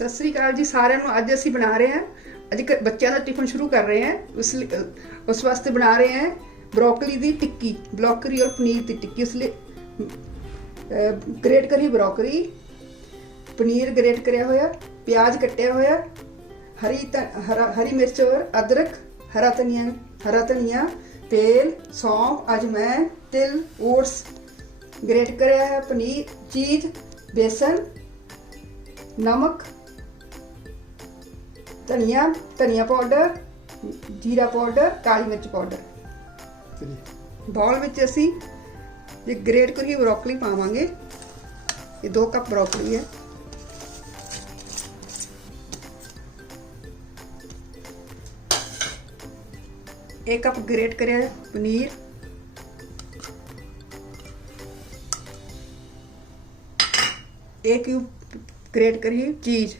ਸਤਿ ਸ੍ਰੀ ਅਕਾਲ ਜੀ ਸਾਰਿਆਂ ਨੂੰ। ਅੱਜ ਅਸੀਂ ਬਣਾ ਰਹੇ ਹਾਂ। ਅੱਜ ਕ- ਬੱਚਿਆਂ ਦਾ ਟਿਫਨ ਸ਼ੁਰੂ ਕਰ ਰਹੇ ਹਾਂ। ਉਸ ਉਸ ਵਾਸਤੇ ਬਣਾ ਰਹੇ ਹਾਂ ਬਰੋਕਲੀ ਦੀ ਟਿੱਕੀ। ਬਰੋਕਲੀ ਔਰ ਪਨੀਰ ਦੀ ਟਿੱਕੀ। ਉਸ ਲਈ ਗ੍ਰੇਟ ਕਰੀ ਬਰੋਕਲੀ। ਪਨੀਰ ਗ੍ਰੇਟ ਕਰਿਆ ਹੋਇਆ, ਪਿਆਜ਼ ਕੱਟਿਆ ਹੋਇਆ, ਹਰੀ ਧ- ਹਰਾ ਹਰੀ ਮਿਰਚ ਔਰ ਅਦਰਕ, ਹਰਾ ਧਨੀਆ ਹਰਾ ਧਨੀਆ, ਤੇਲ, ਸੌਂਫ ਅਜਮੈਨ ਤਿਲ, ਓਟਸ ਗ੍ਰੇਟ ਕਰਿਆ ਹੈ ਪਨੀਰ, ਚੀਜ਼, ਬੇਸਨ, ਨਮਕ ਧਨੀਆ ਧਨੀਆ ਪਾਊਡਰ ਜੀਰਾ ਪਾਊਡਰ ਕਾਲੀ ਮਿਰਚ ਪਾਊਡਰ ਬਾਉਲ ਵਿੱਚ ਅਸੀਂ ਇਹ ਗ੍ਰੇਟ ਕਰੀ ਬਰੋਕਲੀ ਪਾਵਾਂਗੇ ਇਹ 2 ਕੱਪ ਬਰੋਕਲੀ ਹੈ एक कप ग्रेट करिया पनीर एक क्यूब ग्रेट करी चीज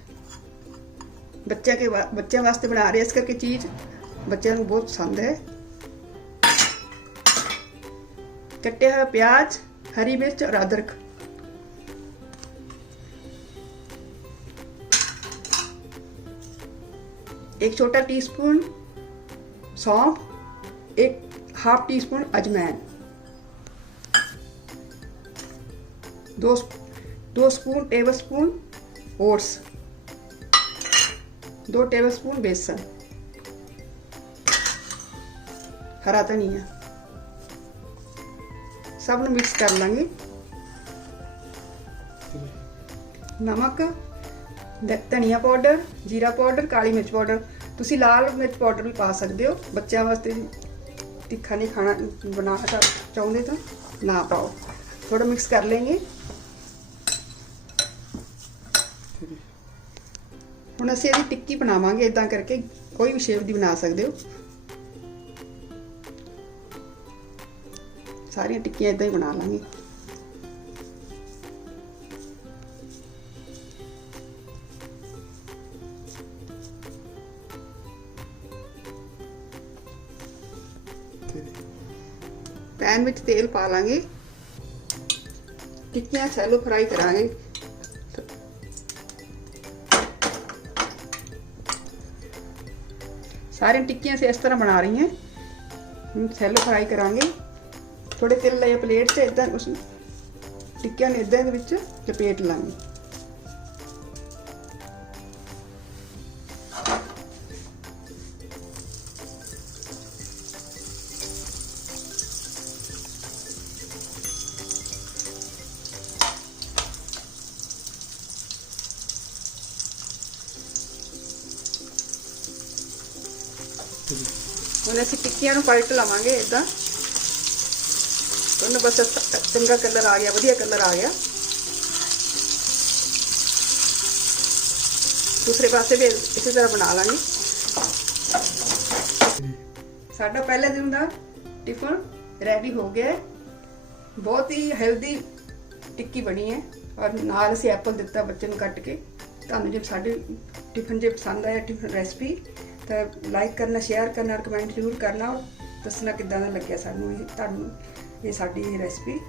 ਬੱਚਿਆਂ ਕੇ ਵਾ- ਬੱਚਿਆਂ ਵਾਸਤੇ ਬਣਾ ਰਹੇ ਇਸ ਕਰਕੇ ਚੀਜ਼ ਬੱਚਿਆਂ ਨੂੰ ਬਹੁਤ ਪਸੰਦ ਹੈ ਕੱਟਿਆ ਹੋਇਆ ਪਿਆਜ਼ ਹਰੀ ਮਿਰਚ ਔਰ ਅਦਰਕ एक छोटा टीस्पून सौंफ एक हाफ टी स्पून अजमैन दो दो स्पून टेबल स्पून ओट्स दो टेबल स्पून बेसन हरा धनिया सब ਨੂੰ ਮਿਕਸ ਕਰ ਲਾਂਗੇ ਨਮਕ ਧ- ਧਨੀਆ ਪਾਊਡਰ ਜੀਰਾ ਪਾਊਡਰ ਕਾਲੀ ਮਿਰਚ ਪਾਊਡਰ ਤੁਸੀਂ ਲਾਲ ਮਿਰਚ ਪਾਊਡਰ ਵੀ ਪਾ ਸਕਦੇ ਹੋ ਬੱਚਿਆਂ ਵਾਸਤੇ ਤਿੱਖਾ ਨਹੀਂ ਖਾਣਾ ਬਣਾਉਣਾ ਚਾ- ਚਾਹੁੰਦੇ ਤਾਂ ਨਾ ਪਾਓ ਥੋੜਾ ਮਿਕਸ ਕਰ ਲੈਂਗੇ ਹੁਣ ਅਸੀਂ ਇਹਦੀ ਟਿੱਕੀ ਬਣਾਵਾਂਗੇ ਇਦਾਂ ਕਰਕੇ ਕੋਈ ਵੀ ਸ਼ੇਪ ਦੀ ਬਣਾ ਸਕਦੇ ਹੋ ਸਾਰੀਆਂ ਟਿੱਕੀਆਂ ਇਦਾਂ ਹੀ ਬਣਾ ਲਾਂਗੇ ਪੈਨ ਵਿੱਚ ਤੇਲ ਪਾ ਲਾਂਗੇ ਟਿੱਕੀਆਂ ਸੈਲੋ ਫਰਾਈ ਕਰਾਂਗੇ ਸਾਰੀਆਂ ਟਿੱਕੀਆਂ ਸੇ ਇਸ ਤਰ੍ਹਾਂ ਬਣਾ ਰਹੀ ਹਾਂ ਹੁਣ ਸੈਲੋ ਫਰਾਈ ਕਰਾਂਗੇ। ਥੋੜੇ ਤੇਲ ਲਏ ਪਲੇਟ 'ਚ ਇਦਾਂ ਉਸ ਟਿੱਕੀਆਂ ਨੂੰ ਇਦਾਂ ਦੇ ਵਿੱਚ ਲਪੇਟ ਲਾਂਗੇ। ਹੁਣ ਅਸੀਂ ਟਿੱਕੀਆਂ ਨੂੰ ਪਲਟ ਲਵਾਂਗੇ ਇਦਾਂ ਉਹਨੂੰ ਬਸ ਚੰਗਾ ਕਲਰ ਆ ਗਿਆ, ਵਧੀਆ ਕਲਰ ਆ ਗਿਆ। ਦੂਸਰੇ ਪਾਸੇ ਵੀ ਇਸੇ ਤਰ੍ਹਾਂ ਬਣਾ ਲਾਂਗੇ। ਸਾਡਾ ਪਹਿਲੇ ਦਿਨ ਦਾ ਟਿਫਨ ਰੈਡੀ ਹੋ ਗਿਆ ਬਹੁਤ ਹੀ ਹੈਲਦੀ ਟਿੱਕੀ ਬਣੀ ਹੈ। ਔਰ ਨਾਲ ਅਸੀਂ ਐਪਲ ਦਿੱਤਾ ਬੱਚੇ ਨੂੰ ਕੱਟ ਕੇ। ਤੁਹਾਨੂੰ ਜੇ ਸਾਡੇ ਟਿਫਨ ਜੇ ਪਸੰਦ ਆਇਆ, ਟਿਫਨ ਰੈਸਪੀ ਤਾਂ ਲਾਈਕ ਕਰਨਾ ਸ਼ੇਅਰ ਕਰਨਾ ਔਰ ਕਮੈਂਟ ਜ਼ਰੂਰ ਕਰਨਾ ਔਰ ਦੱਸਣਾ ਕਿੱਦਾਂ ਦਾ ਲੱਗਿਆ ਸਾਨੂੰ ਇਹ ਤੁਹਾਨੂੰ, ਇਹ ਸਾਡੀ ਇਹ ਰੈਸਪੀ